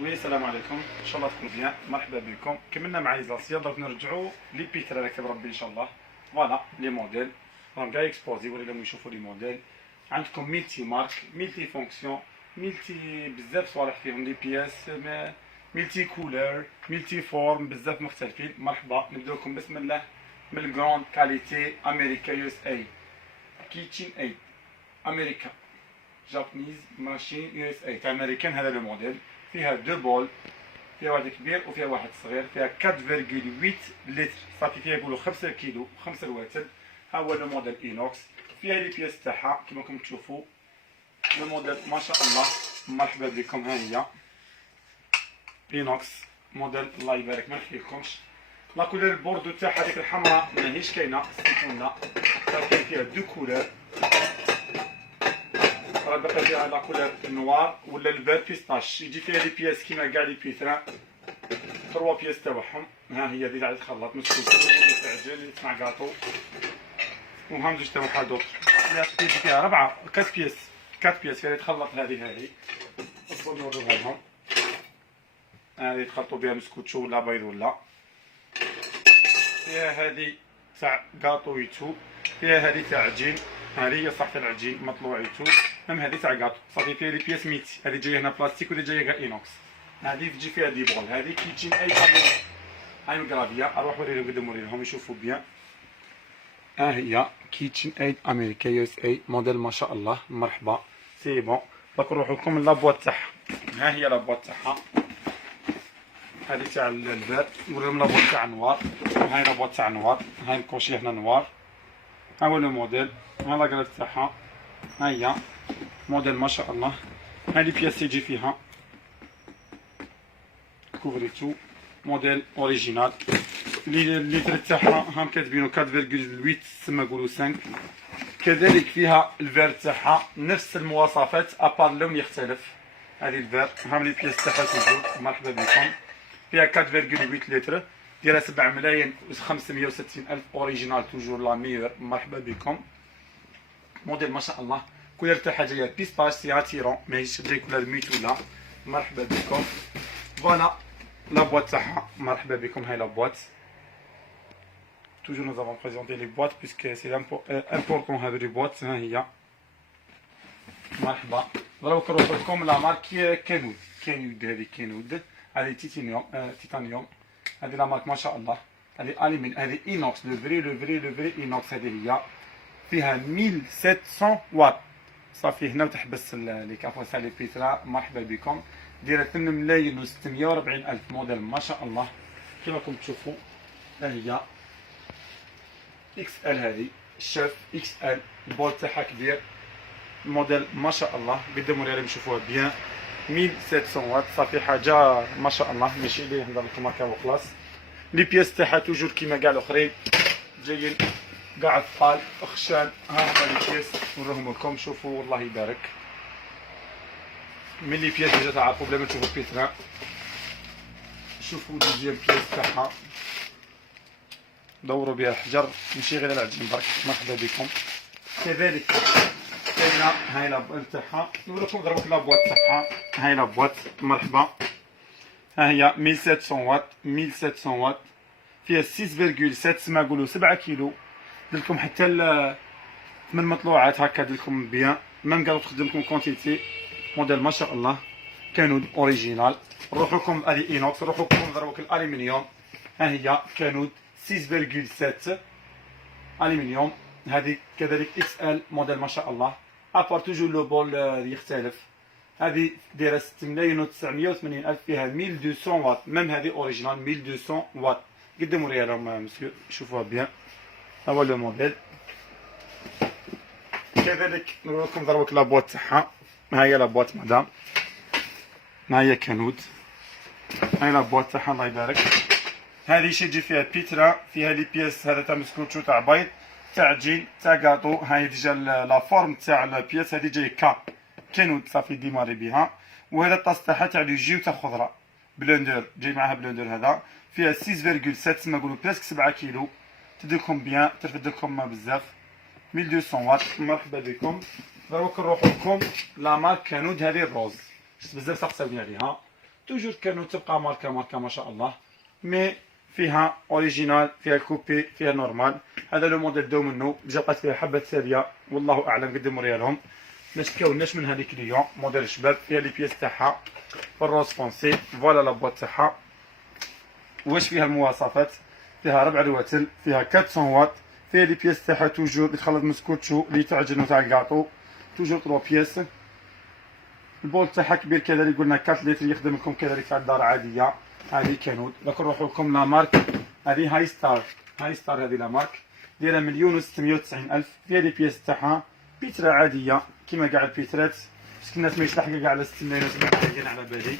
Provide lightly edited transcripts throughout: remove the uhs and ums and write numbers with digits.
وي السلام عليكم، ان شاء الله تكونوا بيان. مرحبا بكم. كملنا مع ليزاسيا، دونك نرجعوا لي بيتر على كتاب ربي ان شاء الله. فوالا لي موديل راهم كاع اكسبوزي، ولا لهم يشوفوا لي موديل. عندكم ميلتي مارك، ميلتي فونكسيون، ميلتي بزاف صوالح فيهم، لي بياس ميلتي كولور، ميلتي فورم، بزاف مختلفين. مرحبا، نبداو لكم بسم الله من الكروند كاليتي امريكا يو اس اي كيتشين ايد امريكا جابانيز ماشين يو اس اي تاع امريكان. هذا لو موديل فيها دو بول، فيها واحد كبير وفيها واحد صغير، فيها 4.8 لتر، صافي فيها يقولوا 5 كيلو 5 رواتب. ها هو لو موديل اينوكس، فيها لي بياس تاعها كيما راكم تشوفوا. لو موديل ما شاء الله. مرحبا بكم. ها هي اينوكس موديل، الله يبارك ما نحكيلكمش. لا كولور البوردو تاعها ديك الحمراء ماهيش كاينه، السيفونه كاين فيها دو كولور. راه باقي فيها لا كولور نوار ولا الفير بيستاش. يجي فيها لي بياس كيما كاع لي بيترا، 3 بياس تاعهم. ها هي اللي قاعد تخلط مسكوكه اللي تعجن اللي تصنع كاطو. وهم زوج تاع واحد دوطر يجي فيها 4 4 بياس 4 بياس فيها تخلط. هذه اصبر نوريوها لهم. هذه تخلطوا بها مسكوتشو ولا بيض ولا. فيها هذه تاع كاطو يتو، فيها هذه تاع عجين، هذه هي صح تاع العجين مطلوع يتو. ميم هذه تاع كاطو صافي فيها لي بياس ميتي. هذه جايه هنا بلاستيك وهذه جايه غير اينوكس. هذه تجي فيها دي بول. هذه كيتشين اي هاي مقرابيه. اروح وريهم قدام وريهم يشوفوا بيان. ها هي كيتشن ايد امريكا يو اس اي موديل ما شاء الله. مرحبا سي بون. دوك نروح لكم لابواط تاعها. ها هي لابواط تاعها، هذه تاع الباب. نوريهم لابواط تاع نوار. هاي لابواط تاع نوار، هاي الكوشي هنا نوار. ها هو لو موديل، ها لاكراف تاعها. ها هي موديل ما شاء الله. هاي لي بياس يجي فيها كوفريتو موديل اوريجينال. الليتر تاعها هام كاتبينو 4.8 تسمى نقولو 5. كذلك فيها الفير تاعها نفس المواصفات ابار اللون يختلف. هذه الفير هام لي بياس تاعها توجور. مرحبا بكم. فيها 4.8 لتر، دايره 7 ملايين و560 الف اوريجينال توجور لا ميور. مرحبا بكم. موديل ما شاء الله. كولر تاعها جايه بيستاش سي اتيرون، ماهيش جاي كولر ميت ولا. مرحبا بكم. فوالا لا بواط تاعها. مرحبا بكم. هاي لا بواط. Toujours nous avons présenté les boîtes puisque c'est important هذه les boîtes. ها هي مرحبا. دروك نروح لكم لا مارك كينود. كينود هذه كينود، هذه تيتانيوم. هذه لا مارك ما شاء الله. هذه الومنيوم، هذه اينوكس لو فري اينوكس. هذه هي فيها 1700 واط. صافي هنا وتحبس لي كافوسا لي بيترا. مرحبا بكم. دايره 8 ملايين و640 الف موديل ما شاء الله كما راكم تشوفوا. ها هي اكس ال، هذه الشاف اكس ال. البول تاعها كبير، الموديل ما شاء الله. قدموا لي نشوفوها بيان. 1700 واط صافي حاجه ما شاء الله، ماشي اللي نهضر لكم هكا وخلاص. لي بياس تاعها توجور كيما كاع الاخرين جايين كاع ثقال خشان. ها هما لي بياس نوريهم لكم. شوفوا والله يبارك. من لي بياس ديجا تعرفوا بلا ما تشوفوا بيترا. شوفوا دوزيام بياس تاعها، دوروا بها الحجر ماشي غير العجين برك. مرحبا بكم. كذلك كاينه هاي لابواط تاعها. نوريكم دروك لابواط تاعها. هاي لابواط. مرحبا. ها هي 1700 واط. 1700 واط فيها 6.7 تسمى نقولوا 7 كيلو. درتلكم حتى 8 مطلوعات هكا درتلكم بيان. ميم قالوا تخدم لكم كونتيتي. موديل ما شاء الله. كانود اوريجينال. نروح لكم هذه اينوكس. نروح لكم دروك الالومنيوم. ها هي كانود 6.7 الومنيوم. هذه كذلك اكس ال موديل ما شاء الله. ابار توجور لو بول يختلف. هذه دايره 6 ملايين و980 الف، فيها 1200 واط. ميم هذه اوريجينال 1200 واط. قدموا لي لهم مسيو شوفوها بيان. ها هو لو موديل. كذلك نوري لكم دروك لابواط تاعها. ها هي لابواط مدام. ها هي كانود. هاي لابواط تاعها الله يبارك. هذه شي تجي فيها بيترا، فيها لي بياس. هذا تاع مسكوتشو تاع بيض تاع عجين تاع كاطو. هاي ديجا لا فورم تاع البياس هذه جاي كانود صافي ديماري بها. وهذا الطاس تاعها تاع لو جي تاع خضره بلندر، جاي معاها بلندر. هذا فيها 6.7 تسمى نقولوا بريسك 7 كيلو. تديكم بيان، ترفد لكم بزاف. 1200 واط. مرحبا بكم. دروك نروح لكم لا مارك كانود هذه الروز. بزاف سقساوني عليها. توجور كانوا تبقى ماركة ما شاء الله، مي فيها اوريجينال، فيها كوبي، فيها نورمال. هذا لو موديل داو منه بقات فيها حبه ثانيه والله اعلم قدموا ليها لهم، ما تكوناش من هذيك اليوم موديل شباب. فيها لي بيس تاعها بالروز فونسي، فوالا لا بواط تاعها. واش فيها المواصفات؟ فيها 4 رواتل، فيها 400 واط، فيها لي بيس تاعها توجور يتخلط من سكوتشو اللي تعجن تاع الكاطو، توجور 3 بيس. البول تاعها كبير كذلك، قلنا 4 لتر، يخدم لكم كذلك تاع الدار عاديه. هذه كانود دوك نروحو لكم لا مارك، هذه هاي ستار، هذه لا مارك دايره 1,690,000. فيها لي بيس تاعها بيترا عاديه كيما كاع البيترات، بس الناس ما يشلحق كاع على 6 ملايين 7 على بالي.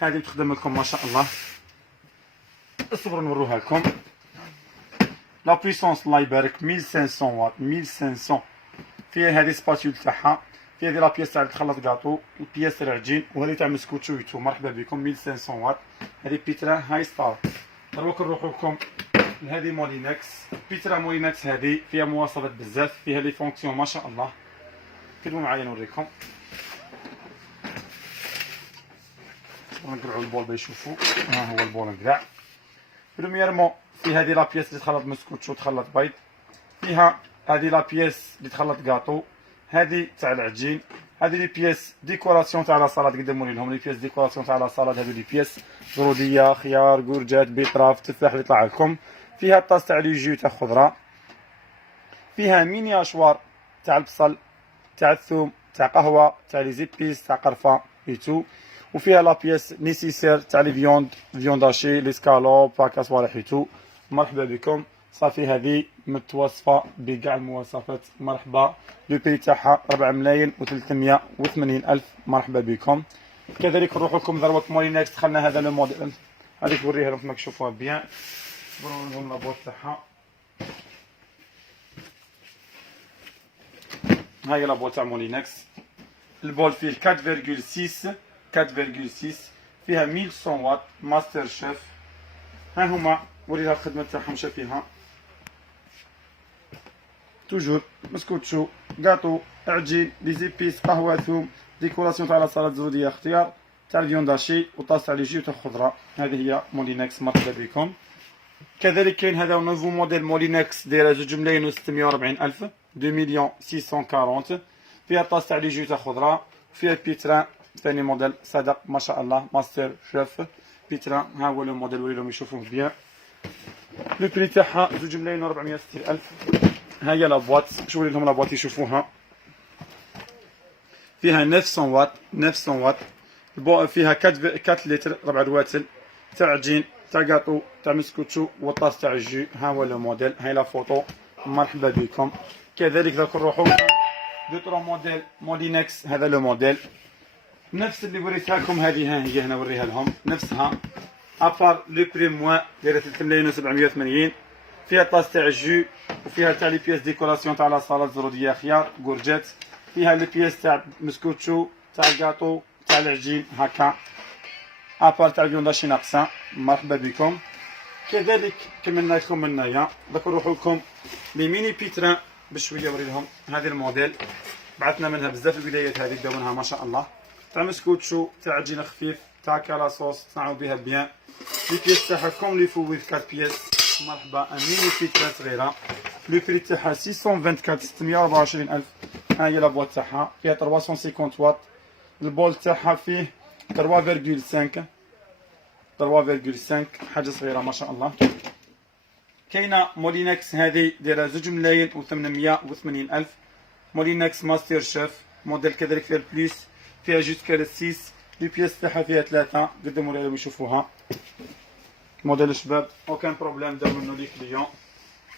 هذه تخدم لكم ما شاء الله. اصبروا نوروها لكم. لا بويسونس الله يبارك 1500 واط، 1500. فيها هذه سباتيول تاعها، فيها هذه لا بيس تاع تخلط كاطو، البياس تاع العجين، وهذه تاع مسكوتشو يتو. مرحبا بكم 1500 واط. هذه بيترا هاي ستار. دروك نروحو لكم لهذه مولينكس، بيترا مولينكس. هذه فيها مواصفات بزاف، فيها لي فونكسيون ما شاء الله. كلموا معايا نوريكم. نقرعوا البول باش يشوفوا. ها هو البول نقرع. بريميرمون في هذه لا بياس اللي تخلط مسكوتشو تخلط بيض، فيها هذه لا بياس اللي تخلط كاطو، هذه تاع العجين، هذه لي بياس ديكوراسيون تاع لا صالاد. قدموا لهم لي بياس ديكوراسيون تاع لا صالاد. هذو لي بياس زروديه، خيار، كورجات، بيطراف، تفاح اللي يطلع لكم. فيها الطاس تاع لي جو تاع خضره، فيها ميني اشوار تاع البصل، تاع الثوم، تاع قهوه، تاع لي زيبيس، تاع قرفه ايتو. وفيها لا بياس نيسيسير تاع لي فيوند هاشي، لي سكالوب، هكا صوالح ايتو. مرحبا بكم. صافي هذه متوصفه بكاع المواصفات. مرحبا. لو بي تاعها 4,380,000. مرحبا بكم. كذلك نروح لكم ذروه مولينكس. دخلنا هذا لو موديل، هذيك نوريها لكم راك تشوفوها بيان. صبروا لهم لابوط تاعها. هاي لابوط تاع مولينكس. البول فيه 4,6، 4,6. فيها 1100 واط ماستر شيف. ها هما وريها الخدمه تاعهم شافيها. توجور مسكوتشو، كاطو، عجين، لي زيبيس، قهوه، ثوم، ديكوراسيون تاع لا صالاد زروديه اختيار، تاع الفيونداشي، وطاس تاع لي جو تاع الخضره. هذه هي مولينكس. مرحبا بكم. كذلك كاين هذا نوفو موديل مولينكس دايره 2,640,000، 2,640,000. فيها طاس تاع لي جو تاع خضره، فيها بيتران ثاني موديل صدق ما شاء الله ماستر شيف بيتران. ها هو لو موديل وريلهم يشوفوه بيان. لو بري تاعها 2,460,000. ها هي لا بواط، شو لهم لا بواط يشوفوها. فيها 900 واط، 900 واط. فيها 4 لتر 4 رواتل تاع عجين، تاع كاطو، تاع مسكوتشو، والطاس تاع الجو. ها هو لو موديل، هاي لا فوتو. مرحبا بكم. كذلك ذاك نروحو دو ترو موديل مولينكس. هذا لو موديل نفس اللي وريتها لكم، هذه ها هي هنا نوريها لهم نفسها. ابار لو بري موان دايره 3,780,000. فيها طاس تاع الجو، وفيها تاع لي بياس ديكوراسيون تاع لا صالاد زروديه، خيار، كورجات. فيها لي بياس تاع مسكوتشو، تاع الكاطو، تاع العجين هكا. ابار تاع الفيونداشي ناقصه. مرحبا بكم. كذلك كملنا لكم من هنايا. دوك نروحو لكم لي ميني بيتران بشويه وري لهم. هذه الموديل بعثنا منها بزاف البدايات، هذه داو منها ما شاء الله. تاع مسكوتشو، تاع عجين خفيف، تاع كالاصوص تصنعوا بها بيان. لي بياس تاعها كوم لي فويف 4 بياس. مرحبا. ميني بيترا صغيره. لو بري تاعها 624، 624,000. ها هي لا بواط تاعها، فيها 350 واط. البول تاعها فيه 3,5، 3,5 حاجه صغيره ما شاء الله. كاينه مولينكس هذه دايره 2,880,000. مولينكس ماستر شيف موديل كذلك فيها البليس، فيها جوسكا 6. لي بياس تاعها فيها 3. قدموا لهم يشوفوها. موديل شباب اوكان بروبليم داو منو لي كليون.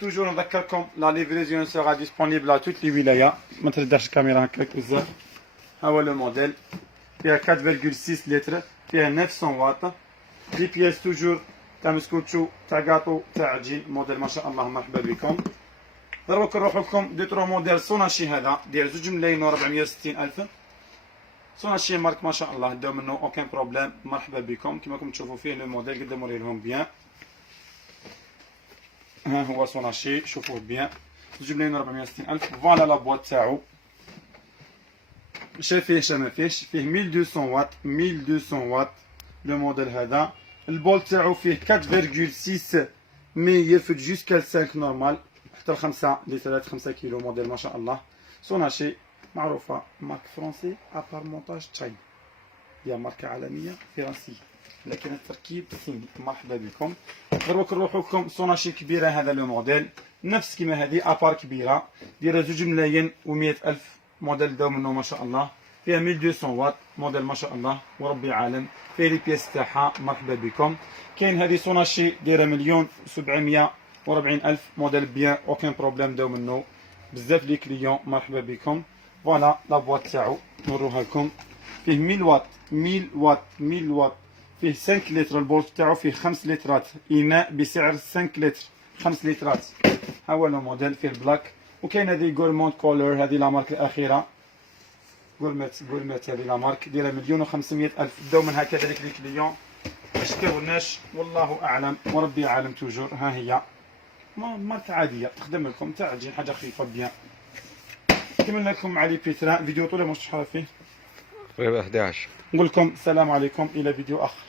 توجور نذكركم لا ليفريزيون سيغا ديسپونيبل ا توت لي ولايه. ما تردحش الكاميرا هكاك بزاف. ها هو لو موديل. فيها 4,6 لتر، فيها 900 واط. لي بياس توجور تاع مسكوتشو، تاع كاطو، تاع عجين. موديل ما شاء الله. مرحبا بكم. دروك نروح لكم دي ترو موديل سوناشي. هذا داير 2,460,000. سوناشي مارك ما شاء الله داو منه اوكان بروبليم. مرحبا بكم. كما راكم تشوفوا فيه لو موديل قدموا لهم بيان. ها هو سوناشي شوفوه بيان 2,460,000. فوالا لا بواط تاعو. شا فيه شا ما فيهش. فيه 1,200 واط، 1,200 واط لو موديل هذا. البول تاعو فيه 4.6 مي يرفد جوسكا 5 نورمال حتى 5 لترات 5 كيلو موديل ما شاء الله. سوناشي معروفة مارك فرنسي ابار مونتاج تشاي، هي ماركة عالمية فرنسية لكن التركيب صيني. مرحبا بكم. دروك نروحو لكم سوناشي كبيرة هذا لو موديل نفس كيما هذه ابار كبيرة دايرة 2 ملايين و100 ألف موديل داو منه ما شاء الله. فيها 1200 واط موديل ما شاء الله وربي عالم. فيه لي بيس تاعها. مرحبا بكم. كاين هذه سوناشي دايرة 1,740,000 موديل بيان اوكين بروبليم داو منه بزاف لي كليون. مرحبا بكم. فوالا لا بواط تاعو نوروها لكم. فيه 1000 واط 1000 واط 1000 واط. فيه 5 لتر البولت تاعو فيه 5 لترات اناء بسعر 5 لتر 5 لترات. ها هو الموديل فيه البلاك. وكاين هذه غورمونت كولور هذه لا مارك الاخيره غورميت هذه لا مارك دايره 1,500,000 داو منها كذلك لي كليون ما شكاوناش والله اعلم وربي عالم توجور. ها هي ماركه عاديه تخدم لكم تاع تجي حاجه خفيفه بيان. كملنا لكم مع لي بيترا فيديو طويل مش شحال فيه تقريبا 11. نقول لكم السلام عليكم الى فيديو اخر.